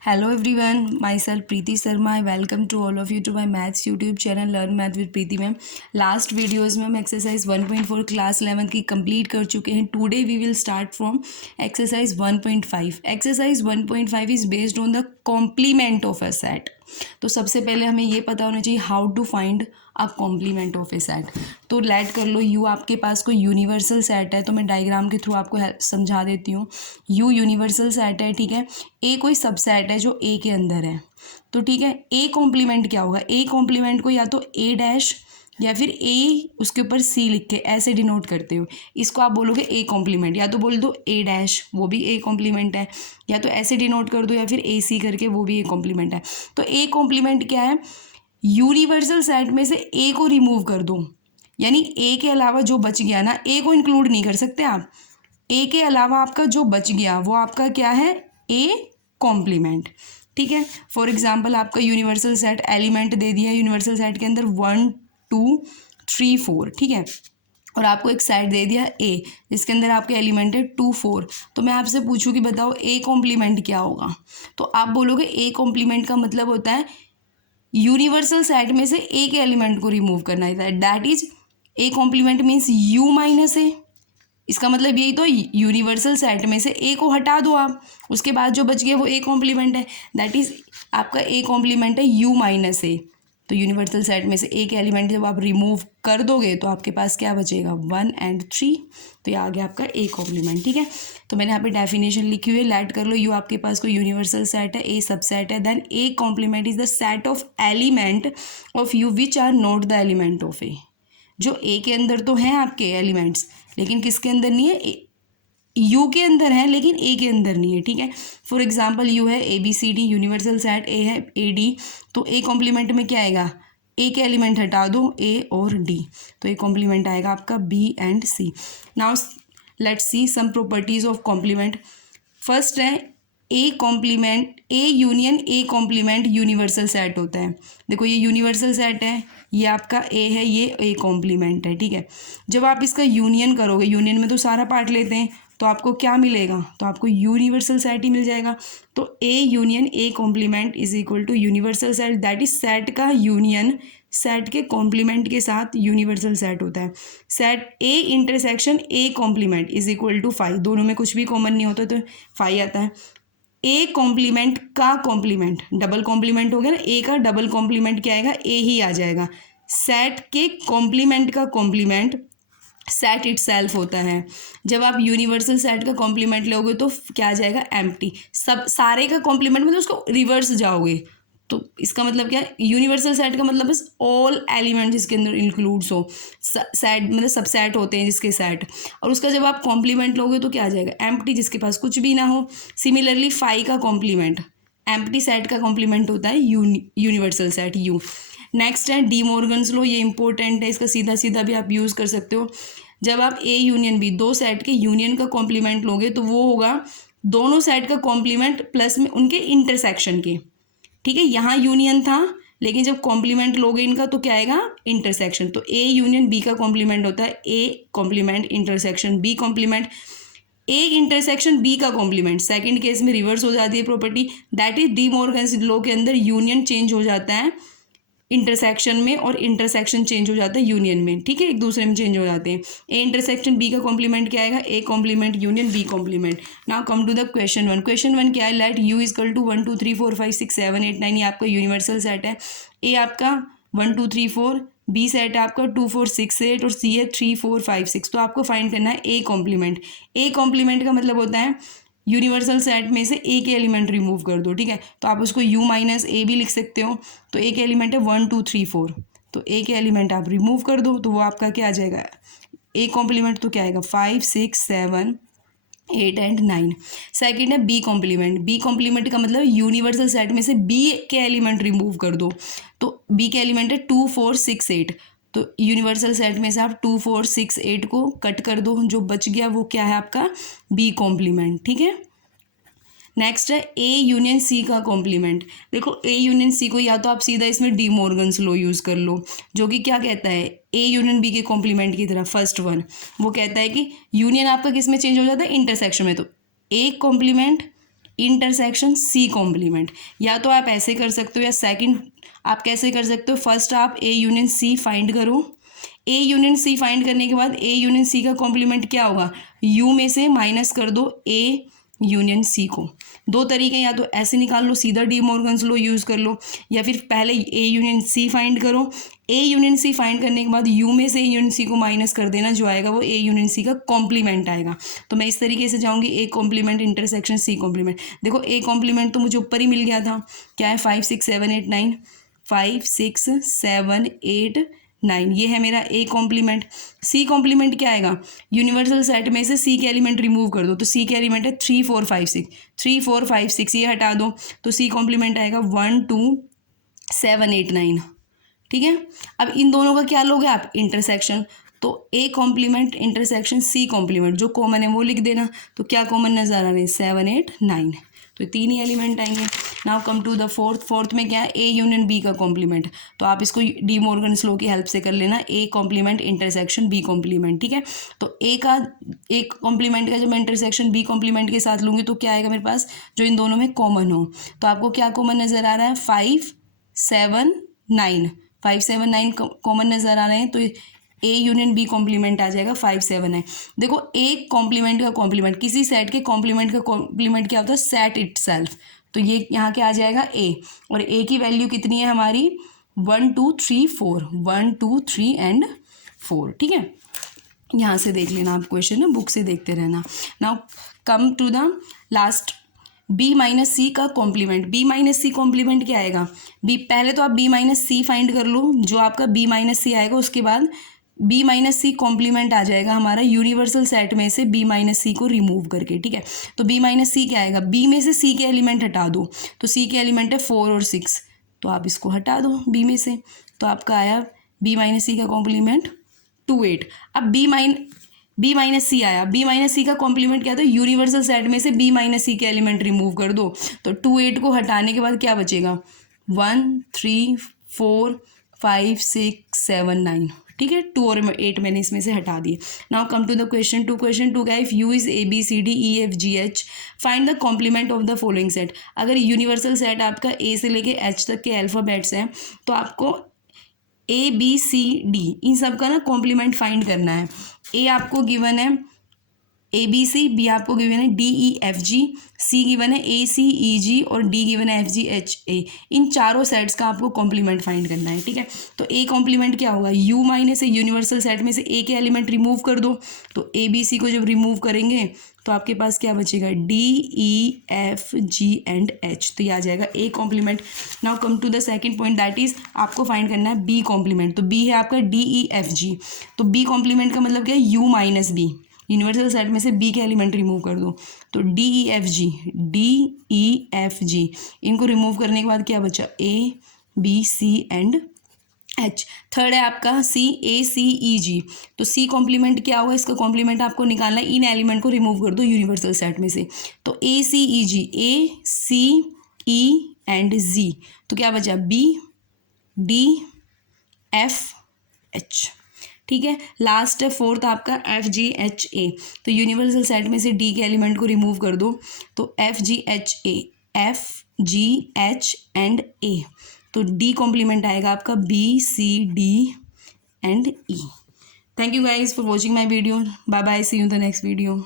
Hello everyone, myself Preeti Sharma. I welcome to all of you to my maths YouTube channel Learn Math with Preeti ma'am. Last videos में हम exercise 1.4 class 11 की complete कर चुके हैं. Today we will start from exercise 1.5. Exercise 1.5 is based on the complement of a set. तो सबसे पहले हमें ये पता होना चाहिए how to find a complement of a set. तो लेट कर लो यू आपके पास कोई यूनिवर्सल सेट है, तो मैं डायग्राम के थ्रू आपको समझा देती हूँ. यू यूनिवर्सल सेट है, ठीक है. ए कोई सबसेट है जो ए के अंदर है. तो ठीक है, ए कॉम्प्लीमेंट क्या होगा? ए कॉम्प्लीमेंट को या तो ए डैश या फिर ए उसके ऊपर सी लिख के ऐसे डिनोट करते हो. इसको आप बोलोगे ए कॉम्प्लीमेंट, या तो बोल दो ए डैश, वो भी ए कॉम्प्लीमेंट है, या तो ऐसे डिनोट कर दो, या फिर ए सी करके, वो भी ए कॉम्प्लीमेंट है. तो ए कॉम्प्लीमेंट क्या है? यूनिवर्सल सेट में से ए को रिमूव कर दो, यानी ए के अलावा जो बच गया ना, ए को इंक्लूड नहीं कर सकते आप. ए के अलावा आपका जो बच गया वो आपका क्या है? A complement. ठीक है. फॉर एग्जाम्पल आपका यूनिवर्सल सेट एलिमेंट दे दिया, यूनिवर्सल सेट के अंदर 1 2 3 4, ठीक है. और आपको एक सेट दे दिया ए जिसके अंदर आपके एलिमेंट है 2 4. तो मैं आपसे पूछूं कि बताओ ए कॉम्प्लीमेंट क्या होगा? तो आप बोलोगे ए कॉम्प्लीमेंट का मतलब होता है यूनिवर्सल सेट में से ए के एलिमेंट को रिमूव करना है. That is A complement means U minus A. इसका मतलब यही तो, यूनिवर्सल सेट में से ए को हटा दो आप, उसके बाद जो बच गया वो ए कॉम्प्लीमेंट है. दैट इज आपका ए कॉम्प्लीमेंट है यू माइनस ए. तो यूनिवर्सल सेट में से ए के एलिमेंट जब आप रिमूव कर दोगे तो आपके पास क्या बचेगा? 1 और 3. तो ये आ गया आपका ए कॉम्प्लीमेंट. ठीक है. तो मैंने यहाँ पे डेफिनेशन लिखी हुई है. लेट कर लो यू आपके पास कोई यूनिवर्सल सेट है, ए सबसेट है. Then A complement is the set of element of U which are not the element of A. जो ए के अंदर तो हैं आपके एलिमेंट्स, लेकिन किसके अंदर नहीं है? यू के अंदर है लेकिन ए के अंदर नहीं है. ठीक है. फॉर एग्जांपल यू है A B C D, universal set A है ए डी. तो ए कॉम्प्लीमेंट में क्या आएगा? ए के एलिमेंट हटा दो, ए और डी. तो ए कॉम्प्लीमेंट आएगा आपका B and C. Now let's see some properties of complement. First है A complement, A union A complement universal set होता है. देखो ये यूनिवर्सल सेट है, ये आपका ए है, ये ए कॉम्प्लीमेंट है. ठीक है. जब आप इसका यूनियन करोगे, यूनियन में तो सारा पार्ट लेते हैं, तो आपको क्या मिलेगा? तो आपको यूनिवर्सल सेट ही मिल जाएगा. तो A union A complement is equal to universal set. That is set का यूनियन सेट के कॉम्प्लीमेंट के साथ यूनिवर्सल सेट होता है. Set A intersection A complement is equal to 5. दोनों में कुछ भी कॉमन नहीं होता तो 5 आता है. ए कॉम्प्लीमेंट का कॉम्प्लीमेंट, डबल कॉम्प्लीमेंट हो गया ना, ए का डबल कॉम्प्लीमेंट क्या आएगा? ए ही आ जाएगा. सेट के कॉम्प्लीमेंट का कॉम्प्लीमेंट सेट इटसेल्फ होता है. जब आप यूनिवर्सल सेट का कॉम्प्लीमेंट लोगे तो क्या आ जाएगा? एम्प्टी. सब सारे का कॉम्प्लीमेंट मतलब उसको रिवर्स जाओगे, तो इसका मतलब क्या है? यूनिवर्सल सेट का मतलब बस ऑल एलिमेंट जिसके अंदर इंक्लूड्स हो. सेट मतलब सब सेट होते हैं जिसके सेट, और उसका जब आप कॉम्प्लीमेंट लोगे तो क्या आ जाएगा? एम्प्टी, जिसके पास कुछ भी ना हो. सिमिलरली 5 का कॉम्प्लीमेंट एम्प्टी सेट का कॉम्प्लीमेंट होता है यूनिवर्सल सेट यू. नेक्स्ट है डी मॉर्गन्स लॉ. ये इंपॉर्टेंट है, इसका सीधा सीधा भी आप यूज़ कर सकते हो. जब आप ए यूनियन बी, दो सेट के यूनियन का कॉम्प्लीमेंट लोगे तो वो होगा दोनों सेट का कॉम्प्लीमेंट प्लस में उनके इंटरसेक्शन के. ठीक है. यहाँ यूनियन था, लेकिन जब कॉम्प्लीमेंट लोगे इनका तो क्या आएगा? इंटरसेक्शन. तो ए यूनियन बी का कॉम्प्लीमेंट होता है A complement intersection B complement. A intersection B का कॉम्प्लीमेंट, सेकंड केस में रिवर्स हो जाती है property. That is De Morgan's law के अंदर यूनियन चेंज हो जाता है इंटरसेक्शन में, और इंटरसेक्शन चेंज हो जाता है यूनियन में. ठीक है. एक दूसरे में चेंज हो जाते हैं. ए इंटरसेक्शन बी का कॉम्प्लीमेंट क्या आएगा? A complement union B complement. Now come to the question 1. Question 1 क्या है? Let U equal to 1 2 3 4 5 6 7 8 9. ये आपका यूनिवर्सल सेट है. ए आपका 1 2 3 4, बी सेट है आपका 2 4 6 8, और सी है 3 4 5 6. तो आपको फाइंड करना है ए कॉम्प्लीमेंट. ए कॉम्प्लीमेंट का मतलब होता है यूनिवर्सल सेट में से ए के एलिमेंट रिमूव कर दो. ठीक है. तो आप उसको यू माइनस ए भी लिख सकते हो. तो ए के एलिमेंट है 1 2 3 4. तो ए के एलिमेंट आप रिमूव कर दो तो वो आपका क्या आ जाएगा? ए कॉम्प्लीमेंट तो क्या आएगा? 5 6 7 8 एंड 9. सेकेंड है बी कॉम्प्लीमेंट. बी कॉम्प्लीमेंट का मतलब यूनिवर्सल सेट में से बी के एलिमेंट रिमूव कर दो. तो बी के एलिमेंट है 2 4 6 8. तो यूनिवर्सल सेट में से आप 2 4 6 8 को कट कर दो, जो बच गया वो क्या है आपका? B complement. ठीक है. नेक्स्ट है ए यूनियन सी का कॉम्प्लीमेंट. देखो ए यूनियन सी को या तो आप सीधा इसमें डी मॉर्गन्स लॉ यूज़ कर लो, जो कि क्या कहता है? ए यूनियन बी के कॉम्प्लीमेंट की तरह. फर्स्ट वन वो कहता है कि यूनियन आपका किस में चेंज हो जाता है? इंटरसेक्शन में. तो A complement intersection C complement. या तो आप ऐसे कर सकते हो या सेकंड आप कैसे कर सकते हो, फर्स्ट आप ए यूनियन सी फाइंड करो। ए यूनियन सी फाइंड करने के बाद ए यूनियन सी का कॉम्प्लीमेंट क्या होगा, यू में से माइनस कर दो ए यूनियन सी को। दो तरीके, या तो ऐसे निकाल लो, सीधा डी मॉर्गन्स लॉ यूज़ कर लो, या फिर पहले ए यूनियन सी फाइंड करो। ए यूनियन सी फाइंड करने के बाद यू में से ए यूनियन सी को माइनस कर देना, जो आएगा वो ए यूनियन सी का कॉम्प्लीमेंट आएगा। तो मैं इस तरीके से जाऊँगी, A complement intersection C complement. देखो ए कॉम्प्लीमेंट तो मुझे ऊपर ही मिल गया था, क्या है 5 6 7 8 9, 5 6 7 8 9, ये है मेरा ए कॉम्प्लीमेंट। सी कॉम्प्लीमेंट क्या आएगा, यूनिवर्सल सेट में से सी के एलिमेंट रिमूव कर दो, तो सी के एलिमेंट है 3 4 5 6, 3 4 5 6 ये हटा दो, तो सी कॉम्प्लीमेंट आएगा 1 2 7 8 9। ठीक है, अब इन दोनों का क्या लोगे आप, इंटरसेक्शन। तो A complement intersection C complement, जो कॉमन है वो लिख देना। तो क्या कॉमन नजर आ रहे हैं, 7 8 9, तो तीन ही एलिमेंट आएंगे। Now come to the fourth में क्या है, ए यूनियन बी का कॉम्प्लीमेंट। तो आप इसको डी मॉर्गन्स लॉ की हेल्प से कर लेना, A complement intersection B complement. ठीक है, तो ए कॉम्प्लीमेंट का जब मैं इंटरसेक्शन बी कॉम्प्लीमेंट के साथ लूँगी तो क्या आएगा मेरे पास, जो इन दोनों में कॉमन हो। तो आपको क्या कॉमन नज़र आ रहा है, 5 7 9, 5 7 9 कॉमन नज़र आ रहे हैं, तो ए यूनियन बी कॉम्प्लीमेंट आ जाएगा 5 7 9। देखो एक कॉम्प्लीमेंट का कॉम्प्लीमेंट, किसी सेट के कॉम्प्लीमेंट का कॉम्प्लीमेंट क्या होता है, सेट इटसेल्फ। तो ये यहाँ क्या आ जाएगा ए, और ए की वैल्यू कितनी है हमारी 1 2 3 4, 1 2 3 एंड 4। ठीक है, यहाँ से देख लेना आप क्वेश्चन ना, बुक से देखते रहना। Now come to the last, B minus C का complement. B minus C complement क्या आएगा, बी पहले तो आप बी माइनस सी फाइंड कर लो, जो आपका बी माइनस सी आएगा उसके बाद बी माइनस सी कॉम्प्लीमेंट आ जाएगा हमारा यूनिवर्सल सेट में से बी माइनस सी को रिमूव करके। ठीक है, तो बी माइनस सी क्या आएगा, बी में से सी के एलिमेंट हटा दो, तो सी के एलिमेंट है 4 और 6, तो आप इसको हटा दो बी में से, तो आपका आया बी माइनस सी का कॉम्प्लीमेंट 2 8। अब बी माइनस सी आया, बी माइनस सी का कॉम्प्लीमेंट क्या था, यूनिवर्सल सेट में से बी माइनस सी के एलिमेंट रिमूव कर दो, तो 2 8 को हटाने के बाद क्या बचेगा, 1 3 4 5 6 7 9। ठीक है, 2 और 8 मैंने इसमें से हटा दिए। Now come to the question 2। Question 2 का if U is A B C D E F G H find the complement of the following set. अगर यूनिवर्सल सेट आपका ए से लेके एच तक के अल्फ़ाबेट्स हैं, तो आपको ए बी सी डी इन सब का ना कॉम्प्लीमेंट फाइंड करना है। ए आपको गिवन है ए बी सी, बी आपको गिवन है डी ई एफ जी, सी गिवन है ए सी ई जी, और डी गिवन है एफ जी एच ए। इन चारों सेट्स का आपको कॉम्प्लीमेंट फाइंड करना है। ठीक है, तो ए कॉम्प्लीमेंट क्या होगा, you minus a universal set में से ए के एलिमेंट रिमूव कर दो, तो ए बी सी को जब रिमूव करेंगे तो आपके पास क्या बचेगा, D E F G and H, तो ये आ जाएगा A complement. Now come to the second point, that is आपको फाइंड करना है बी कॉम्प्लीमेंट। तो बी है आपका डी ई एफ जी, तो बी कॉम्प्लीमेंट का मतलब क्या है, U minus B, universal set में से बी के एलिमेंट रिमूव कर दो, तो डी ई एफ जी इनको रिमूव करने के बाद क्या बचा, A B C and H. Third है आपका सी ए सी ई जी, तो सी कॉम्प्लीमेंट क्या होगा, इसका कॉम्प्लीमेंट आपको निकालना है, इन एलिमेंट को रिमूव कर दो यूनिवर्सल सेट में से, तो ए सी ई जी, ए सी ई एंड जी, तो क्या बचा, बी डी एफ एच। ठीक है, लास्ट है फोर्थ आपका एफ जी एच ए, तो यूनिवर्सल सेट में से डी के एलिमेंट को रिमूव कर दो, तो F G H and A, तो डी कॉम्प्लीमेंट आएगा आपका B C D and E. Thank you guys for watching my video, bye bye, see you in the next video.